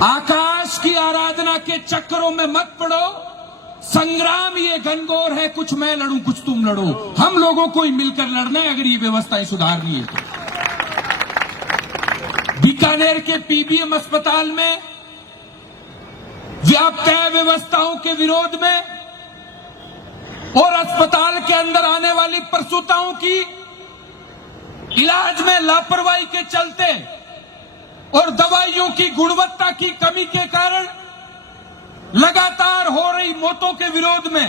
आकाश की आराधना के चक्करों में मत पड़ो। संग्राम ये घनघोर है, कुछ मैं लड़ूं कुछ तुम लड़ो। हम लोगों को ही मिलकर लड़ना है अगर ये व्यवस्थाएं सुधारनी है तो। बीकानेर के पीबीएम अस्पताल में व्याप्त व्यवस्थाओं के विरोध में और अस्पताल के अंदर आने वाली प्रसूताओं की इलाज में लापरवाही के चलते और दवाइयों की गुणवत्ता की कमी के कारण लगातार हो रही मौतों के विरोध में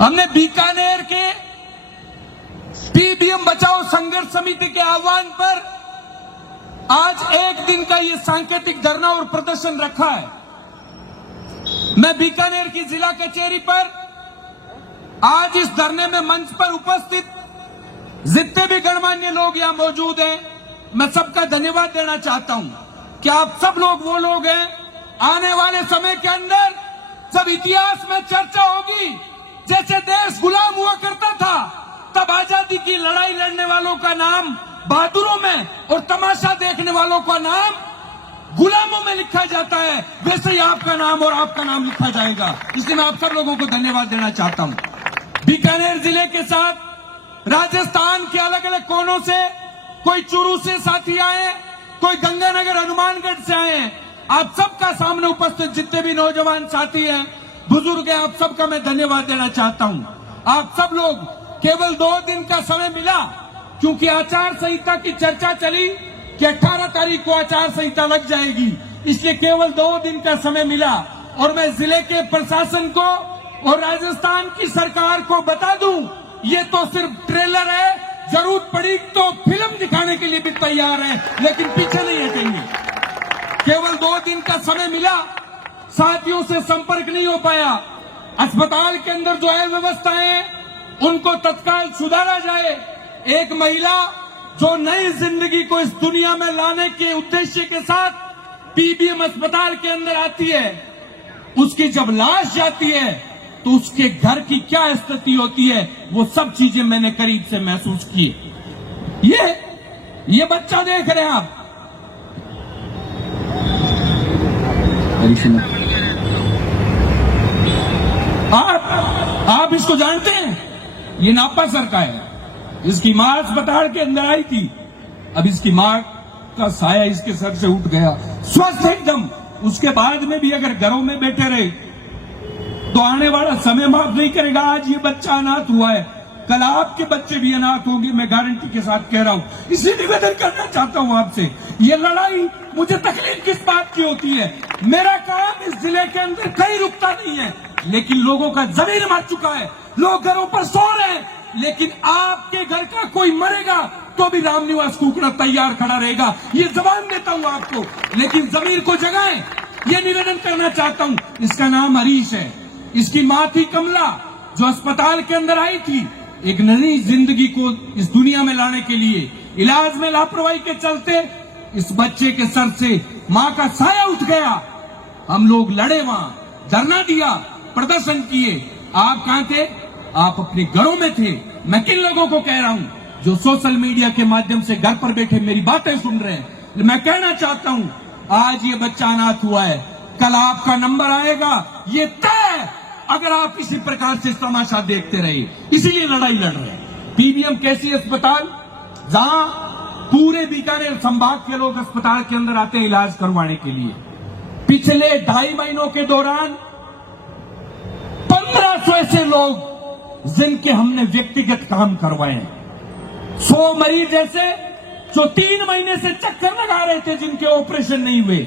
हमने बीकानेर के पीबीएम बचाओ संघर्ष समिति के आह्वान पर आज एक दिन का ये सांकेतिक धरना और प्रदर्शन रखा है। मैं बीकानेर की जिला कचहरी पर आज इस धरने में मंच पर उपस्थित जितने भी गणमान्य लोग यहां मौजूद हैं, मैं सबका धन्यवाद देना चाहता हूं कि आप सब लोग वो लोग हैं, आने वाले समय के अंदर जब इतिहास में चर्चा होगी, जैसे देश गुलाम हुआ करता था तब आजादी की लड़ाई लड़ने वालों का नाम बहादुरों में और तमाशा देखने वालों का नाम गुलामों में लिखा जाता है, वैसे ही आपका नाम और आपका नाम लिखा जाएगा। इसलिए मैं आप सब लोगों को धन्यवाद देना चाहता हूं। बीकानेर जिले के साथ राजस्थान के अलग अलग कोनों से कोई चूरू से साथी आए, कोई गंगानगर हनुमानगढ़ से आए। आप सबका सामने उपस्थित जितने भी नौजवान साथी हैं, बुजुर्ग हैं, आप सबका मैं धन्यवाद देना चाहता हूं। आप सब लोग केवल 2 दिन का समय मिला, क्योंकि आचार संहिता की चर्चा चली कि 18 तारीख को आचार संहिता लग जाएगी, इसलिए केवल 2 दिन का समय मिला। और मैं जिले के प्रशासन को और राजस्थान की सरकार को बता दूं, ये तो सिर्फ ट्रेलर है, जरूरत पड़ी तो फिल्म दिखाने के लिए भी तैयार है, लेकिन पीछे नहीं हटेंगे। केवल 2 दिन का समय मिला, साथियों से संपर्क नहीं हो पाया। अस्पताल के अंदर जो अव्यवस्थाएं हैं उनको तत्काल सुधारा जाए। एक महिला जो नई जिंदगी को इस दुनिया में लाने के उद्देश्य के साथ पीबीएम अस्पताल के अंदर आती है, उसकी जब लाश जाती है तो उसके घर की क्या स्थिति होती है, वो सब चीजें मैंने करीब से महसूस की। ये बच्चा देख रहे हैं आप इसको जानते हैं? ये नापा सर का है। इसकी मां अस्पताल के अंदर आई थी, अब इसकी मां का साया इसके सर से उठ गया, स्वस्थ एकदम। उसके बाद में भी अगर घरों में बैठे रहे तो आने वाला समय माफ नहीं करेगा। आज ये बच्चा अनाथ हुआ है, कल आपके बच्चे भी अनाथ होंगे, मैं गारंटी के साथ कह रहा हूं। इसलिए निवेदन करना चाहता हूं आपसे, ये लड़ाई मुझे तकलीफ किस बात की होती है? मेरा काम इस जिले के अंदर कहीं रुकता नहीं है, लेकिन लोगों का जमीन मर चुका है, लोग घरों पर सो रहे हैं, लेकिन आपके घर का कोई मरेगा तो भी रामनिवास कूकड़ा तैयार खड़ा रहेगा। ये जबान देता हूं आपको, लेकिन जमीर को जगाएं, ये निवेदन करना चाहता हूं। इसका नाम हरीश है, इसकी मां थी कमला, जो अस्पताल के अंदर आई थी एक नई जिंदगी को इस दुनिया में लाने के लिए। इलाज में लापरवाही के चलते इस बच्चे के सर से मां का साया उठ गया। हम लोग लड़े, वहां धरना दिया, प्रदर्शन किए। आप कहां थे? आप अपने घरों में थे। मैं किन लोगों को कह रहा हूं जो सोशल मीडिया के माध्यम से घर पर बैठे मेरी बातें सुन रहे हैं? मैं कहना चाहता हूं, आज ये बच्चा अनाथ हुआ है, कल आपका नंबर आएगा, ये तय, अगर आप इसी प्रकार से तमाशा देखते रहे। इसीलिए लड़ाई लड़ रहे हैं। पीबीएम कैसी अस्पताल, जहां पूरे बीकानेर संभाग के लोग अस्पताल के अंदर आते हैं इलाज करवाने के लिए। पिछले 2.5 महीनों के दौरान 1500 ऐसे लोग जिनके हमने व्यक्तिगत काम करवाए हैं। 100 मरीज ऐसे जो 3 महीने से चक्कर लगा रहे थे, जिनके ऑपरेशन नहीं हुए,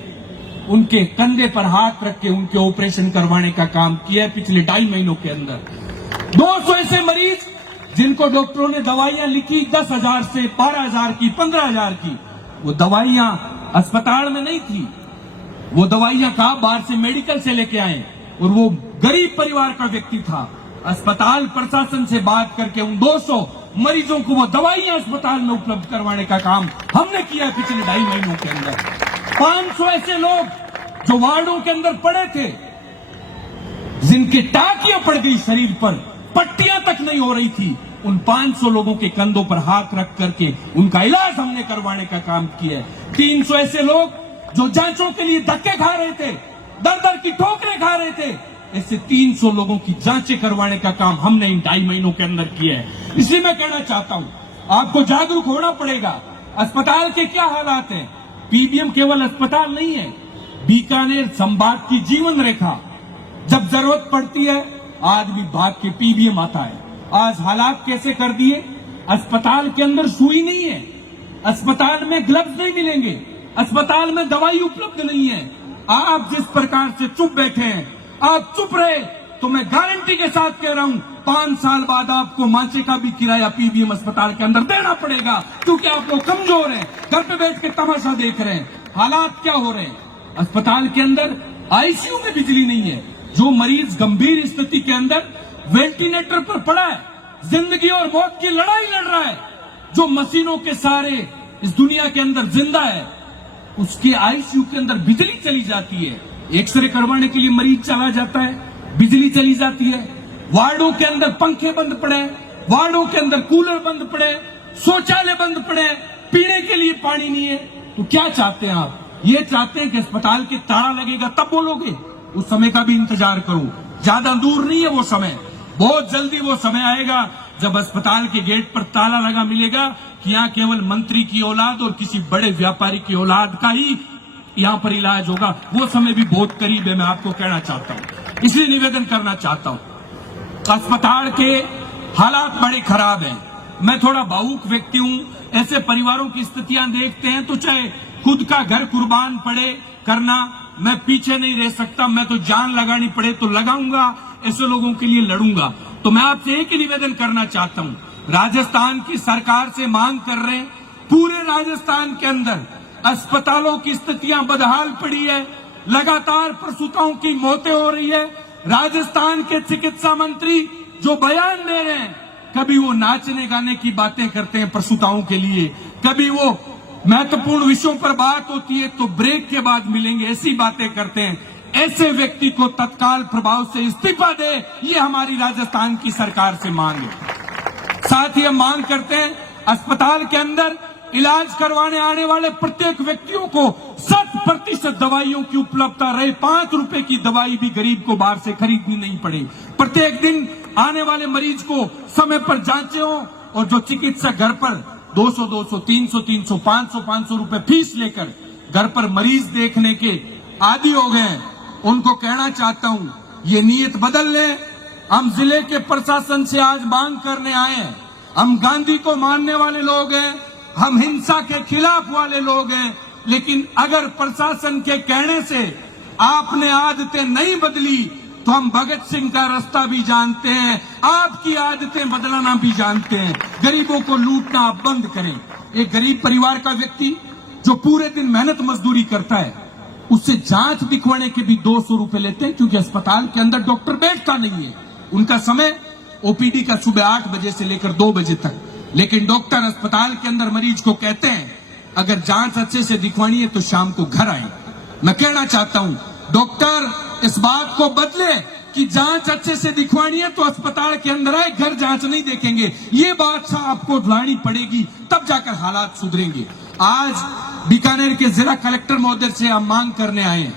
उनके कंधे पर हाथ रख के उनके ऑपरेशन करवाने का काम किया है पिछले 2.5 महीनों के अंदर। 200 ऐसे मरीज जिनको डॉक्टरों ने दवाइयां लिखी 10,000 से 12,000 की, 15,000 की, वो दवाइयां अस्पताल में नहीं थी। वो दवाइयां कहा बाहर से मेडिकल से लेके आए, और वो गरीब परिवार का व्यक्ति था। अस्पताल प्रशासन से बात करके उन 200 मरीजों को वो दवाइयां अस्पताल में उपलब्ध करवाने का काम हमने किया पिछले 2.5 महीनों के अंदर। 500 ऐसे लोग जो वार्डों के अंदर पड़े थे, जिनके टाकियां पड़ गई शरीर पर, पट्टियां तक नहीं हो रही थी, उन 500 लोगों के कंधों पर हाथ रख करके उनका इलाज हमने करवाने का काम किया है। 300 ऐसे लोग जो जांचों के लिए धक्के खा रहे थे, दर दर की ठोकरें खा रहे थे, ऐसे 300 लोगों की जांचें करवाने का काम हमने इन 2.5 महीनों के अंदर किया है। इसलिए मैं कहना चाहता हूं, आपको जागरूक होना पड़ेगा। अस्पताल के क्या हालात हैं? पीबीएम केवल अस्पताल नहीं है, बीकानेर संभाग की जीवन रेखा। जब जरूरत पड़ती है आदमी भाग के पीबीएम आता है। आज हालात कैसे कर दिए? अस्पताल के अंदर सुई नहीं है, अस्पताल में ग्लव्स नहीं मिलेंगे, अस्पताल में दवाई उपलब्ध नहीं है। आप जिस प्रकार से चुप बैठे हैं, आप चुप रहे तो मैं गारंटी के साथ कह रहा हूं 5 साल बाद आपको मांचे का भी किराया पीबीएम अस्पताल के अंदर देना पड़ेगा, क्योंकि आप लोग कमजोर हैं, घर पे बैठ के तमाशा देख रहे हैं। हालात क्या हो रहे हैं? अस्पताल के अंदर आईसीयू में बिजली नहीं है। जो मरीज गंभीर स्थिति के अंदर वेंटिलेटर पर पड़ा है, जिंदगी और मौत की लड़ाई लड़ रहा है, जो मशीनों के सहारे इस दुनिया के अंदर जिंदा है, उसके आईसीयू के अंदर बिजली चली जाती है। एक्सरे करवाने के लिए मरीज चला जाता है, बिजली चली जाती है। वार्डों के अंदर पंखे बंद पड़े, वार्डों के अंदर कूलर बंद पड़े, शौचालय बंद पड़े, पीने के लिए पानी नहीं है। तो क्या चाहते हैं आप? ये चाहते हैं कि अस्पताल के ताला लगेगा तब बोलोगे? उस समय का भी इंतजार करो, ज्यादा दूर नहीं है वो समय, बहुत जल्दी वो समय आएगा जब अस्पताल के गेट पर ताला लगा मिलेगा कि यहाँ केवल मंत्री की औलाद और किसी बड़े व्यापारी की औलाद का ही यहाँ पर इलाज होगा। वो समय भी बहुत करीब है, मैं आपको कहना चाहता हूँ। इसलिए निवेदन करना चाहता हूँ, अस्पताल के हालात बड़े खराब हैं। मैं थोड़ा भावुक व्यक्ति हूँ, ऐसे परिवारों की स्थितियां देखते हैं तो चाहे खुद का घर कुर्बान पड़े करना, मैं पीछे नहीं रह सकता। मैं तो जान लगानी पड़े तो लगाऊंगा, ऐसे लोगों के लिए लड़ूंगा। तो मैं आपसे एक ही निवेदन करना चाहता हूं, राजस्थान की सरकार से मांग कर रहे हैं, पूरे राजस्थान के अंदर अस्पतालों की स्थितियां बदहाल पड़ी है, लगातार प्रसूताओं की मौतें हो रही है। राजस्थान के चिकित्सा मंत्री जो बयान दे रहे हैं, कभी वो नाचने गाने की बातें करते हैं प्रसूताओं के लिए, कभी वो महत्वपूर्ण विषयों पर बात होती है तो ब्रेक के बाद मिलेंगे ऐसी बातें करते हैं। ऐसे व्यक्ति को तत्काल प्रभाव से इस्तीफा दे, ये हमारी राजस्थान की सरकार से मांग है। साथ ही हम मांग करते हैं, अस्पताल के अंदर इलाज करवाने आने वाले प्रत्येक व्यक्तियों को 100% दवाइयों की उपलब्धता रहे। 5 रुपए की दवाई भी गरीब को बाहर से खरीदनी नहीं पड़े। प्रत्येक दिन आने वाले मरीज को समय पर जांचें हो, और जो चिकित्सक घर पर 200, 300, 500 रुपए फीस लेकर घर पर मरीज देखने के आदी हो गए, उनको कहना चाहता हूं, ये नीयत बदल ले। हम जिले के प्रशासन से आज मांग करने आए हैं। हम गांधी को मानने वाले लोग हैं, हम हिंसा के खिलाफ वाले लोग हैं, लेकिन अगर प्रशासन के कहने से आपने आदतें नहीं बदली तो हम भगत सिंह का रास्ता भी जानते हैं, आपकी आदतें बदलना भी जानते हैं। गरीबों को लूटना आप बंद करें। एक गरीब परिवार का व्यक्ति जो पूरे दिन मेहनत मजदूरी करता है, उससे जांच दिखवाने के भी 200 रुपए लेते हैं, क्योंकि अस्पताल के अंदर डॉक्टर बैठता नहीं है। उनका समय ओपीडी का सुबह 8 बजे से लेकर 2 बजे तक, लेकिन डॉक्टर अस्पताल के अंदर मरीज को कहते हैं अगर जांच अच्छे से दिखवानी है तो शाम को घर आए। मैं कहना चाहता हूं, डॉक्टर इस बात को बदले कि जांच अच्छे से दिखवानी है तो अस्पताल के अंदर आए, घर जांच नहीं देखेंगे। ये बात आपको लानी पड़ेगी, तब जाकर हालात सुधरेंगे। आज बीकानेर के जिला कलेक्टर महोदय से हम मांग करने आए हैं,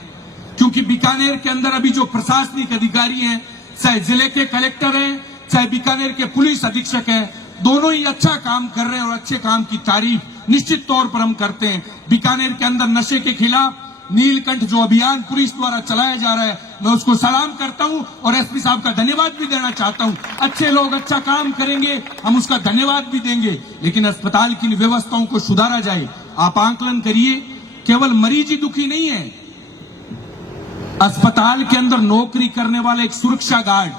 क्योंकि बीकानेर के अंदर अभी जो प्रशासनिक अधिकारी हैं, चाहे जिले के कलेक्टर हैं, चाहे बीकानेर के पुलिस अधीक्षक हैं, दोनों ही अच्छा काम कर रहे हैं और अच्छे काम की तारीफ निश्चित तौर पर हम करते हैं। बीकानेर के अंदर नशे के खिलाफ नीलकंठ जो अभियान पुलिस द्वारा चलाया जा रहा है, मैं उसको सलाम करता हूं और एसपी साहब का धन्यवाद भी देना चाहता हूं। अच्छे लोग अच्छा काम करेंगे, हम उसका धन्यवाद भी देंगे, लेकिन अस्पताल की व्यवस्थाओं को सुधारा जाए। आप आंकलन करिए, केवल मरीज ही दुखी नहीं है, अस्पताल के अंदर नौकरी करने वाला एक सुरक्षा गार्ड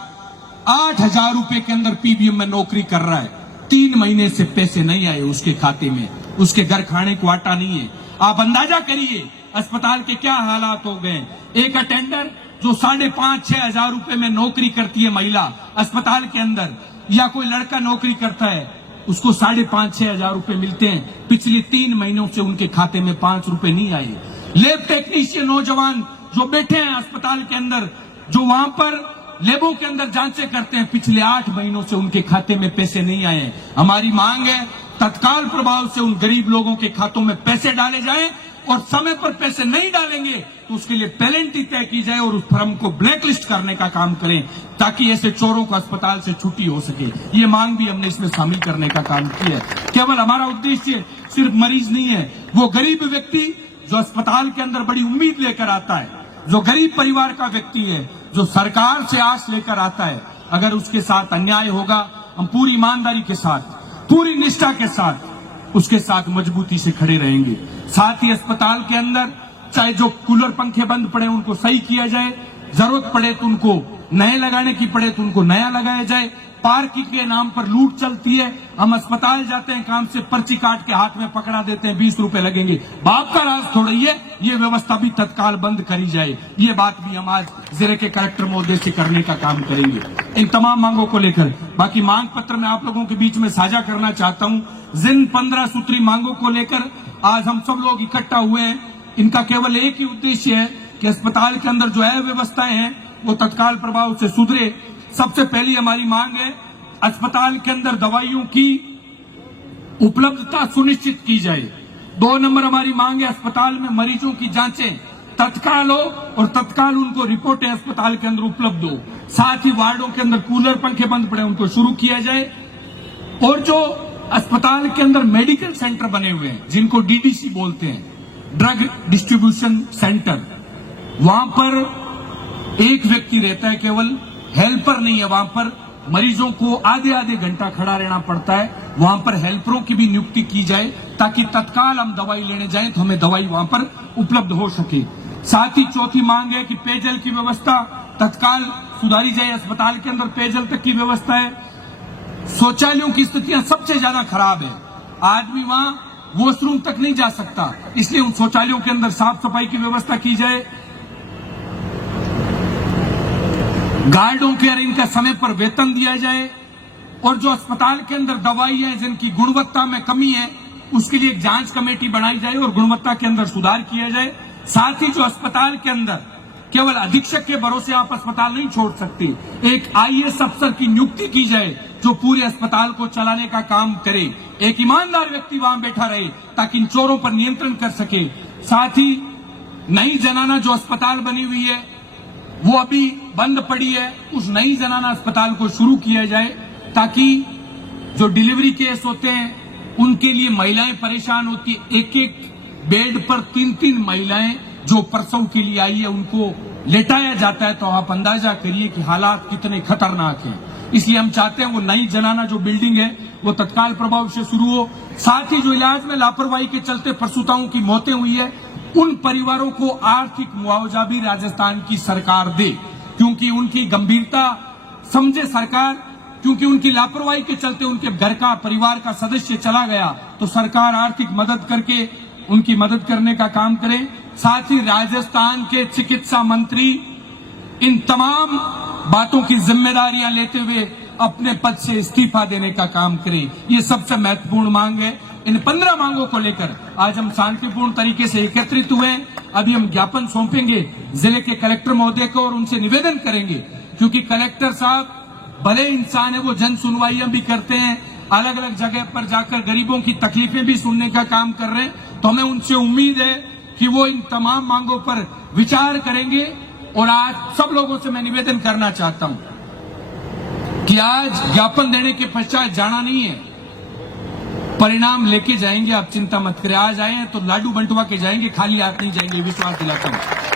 8,000 रुपए के अंदर पीबीएम में नौकरी कर रहा है। 3 महीने से पैसे नहीं आए उसके खाते में, उसके घर खाने को आटा नहीं है। आप अंदाजा करिए अस्पताल के क्या हालात हो गए। एक अटेंडर जो 5,500-6 हजार रुपए में नौकरी करती है महिला अस्पताल के अंदर, या कोई लड़का नौकरी करता है, उसको 5,500-6 हजार रुपए मिलते हैं। पिछले 3 महीनों से उनके खाते में 5 रुपए नहीं आए। लैब टेक्नीशियन नौजवान जो बैठे हैं अस्पताल के अंदर, जो वहां पर लैबों के अंदर जांचें करते हैं, पिछले 8 महीनों से उनके खाते में पैसे नहीं आए। हमारी मांग है तत्काल प्रभाव से उन गरीब लोगों के खातों में पैसे डाले जाएं, और समय पर पैसे नहीं डालेंगे तो उसके लिए पेनल्टी तय की जाए और उस फर्म को ब्लैकलिस्ट करने का काम करें, ताकि ऐसे चोरों को अस्पताल से छुट्टी हो सके। ये मांग भी हमने इसमें शामिल करने का काम किया है। केवल हमारा उद्देश्य सिर्फ मरीज नहीं है, वो गरीब व्यक्ति जो अस्पताल के अंदर बड़ी उम्मीद लेकर आता है, जो गरीब परिवार का व्यक्ति है, जो सरकार से आस लेकर आता है, अगर उसके साथ अन्याय होगा, हम पूरी ईमानदारी के साथ, पूरी निष्ठा के साथ उसके साथ मजबूती से खड़े रहेंगे। साथ ही अस्पताल के अंदर चाहे जो कूलर पंखे बंद पड़े उनको सही किया जाए, जरूरत पड़े तो उनको नए लगाने की पड़े तो उनको नया लगाया जाए। पार्किंग के नाम पर लूट चलती है, हम अस्पताल जाते हैं, काम से पर्ची काट के हाथ में पकड़ा देते हैं, 20 रुपए लगेंगे, बाप का राज थोड़ा ये व्यवस्था भी तत्काल बंद करी जाए। ये बात भी हम आज जिले के कलेक्टर महोदय से करने का काम करेंगे। इन तमाम मांगों को लेकर बाकी मांग पत्र में आप लोगों के बीच में साझा करना चाहता हूं। जिन 15 सूत्री मांगों को लेकर आज हम सब लोग इकट्ठा हुए हैं, इनका केवल एक ही उद्देश्य है कि अस्पताल के अंदर जो अव्यवस्थाएं हैं वो तत्काल प्रभाव से सुधरे। सबसे पहली हमारी मांग है, अस्पताल के अंदर दवाइयों की उपलब्धता सुनिश्चित की जाए। 2 नंबर हमारी मांग है, अस्पताल में मरीजों की जांचें तत्काल हो और तत्काल उनको रिपोर्टें अस्पताल के अंदर उपलब्ध हो। साथ ही वार्डों के अंदर कूलर पंखे बंद पड़े उनको शुरू किया जाए। और जो अस्पताल के अंदर मेडिकल सेंटर बने हुए हैं, जिनको डीडीसी बोलते हैं, ड्रग डिस्ट्रीब्यूशन सेंटर, वहां पर एक व्यक्ति रहता है, केवल हेल्पर नहीं है, वहां पर मरीजों को आधे घंटा खड़ा रहना पड़ता है। वहां पर हेल्परों की भी नियुक्ति की जाए, ताकि तत्काल हम दवाई लेने जाएं तो हमें दवाई वहां पर उपलब्ध हो सके। साथ ही चौथी मांग है कि पेयजल की व्यवस्था तत्काल सुधारी जाए। अस्पताल के अंदर पेयजल तक की व्यवस्था है, शौचालयों की स्थितियां सबसे ज्यादा खराब है, आदमी वहां वॉशरूम तक नहीं जा सकता, इसलिए उन शौचालयों के अंदर साफ सफाई की व्यवस्था की जाए। गार्डों के इनका समय पर वेतन दिया जाए और जो अस्पताल के अंदर दवाइयां हैं जिनकी गुणवत्ता में कमी है, उसके लिए एक जांच कमेटी बनाई जाए और गुणवत्ता के अंदर सुधार किया जाए। साथ ही जो अस्पताल के अंदर केवल अधीक्षक के भरोसे आप अस्पताल नहीं छोड़ सकते, एक आईएएस अफसर की नियुक्ति की जाए जो पूरे अस्पताल को चलाने का काम करे। एक ईमानदार व्यक्ति वहां बैठा रहे ताकि इन चोरों पर नियंत्रण कर सके। साथ ही नई जनाना जो अस्पताल बनी हुई है वो अभी बंद पड़ी है, उस नई जनाना अस्पताल को शुरू किया जाए, ताकि जो डिलीवरी केस होते हैं उनके लिए महिलाएं परेशान होती है। एक बेड पर 3 महिलाएं जो प्रसव के लिए आई है उनको लेटाया जाता है, तो आप अंदाजा करिए कि हालात कितने खतरनाक हैं। इसलिए हम चाहते हैं वो नई जनाना जो बिल्डिंग है वो तत्काल प्रभाव से शुरू हो। साथ ही जो इलाज में लापरवाही के चलते प्रसूताओं की मौतें हुई है, उन परिवारों को आर्थिक मुआवजा भी राजस्थान की सरकार दे, क्योंकि उनकी गंभीरता समझे सरकार, क्योंकि उनकी लापरवाही के चलते उनके घर का परिवार का सदस्य चला गया, तो सरकार आर्थिक मदद करके उनकी मदद करने का काम करे। साथ ही राजस्थान के चिकित्सा मंत्री इन तमाम बातों की जिम्मेदारियां लेते हुए अपने पद से इस्तीफा देने का काम करें। ये सबसे महत्वपूर्ण मांग है। इन 15 मांगों को लेकर आज हम शांतिपूर्ण तरीके से एकत्रित हुए। अभी हम ज्ञापन सौंपेंगे जिले के कलेक्टर महोदय को और उनसे निवेदन करेंगे, क्योंकि कलेक्टर साहब भले इंसान है, वो जन सुनवाइयां भी करते हैं, अलग अलग जगह पर जाकर गरीबों की तकलीफें भी सुनने का काम कर रहे हैं। तो हमें उनसे उम्मीद है कि वो इन तमाम मांगों पर विचार करेंगे। और आज सब लोगों से मैं निवेदन करना चाहता हूं कि आज ज्ञापन देने के पश्चात जाना नहीं है, परिणाम लेके जाएंगे, आप चिंता मत करें। आज आए हैं तो लाडू बंटवा के जाएंगे, खाली हाथ नहीं जाएंगे, विश्वास दिलाता हूं।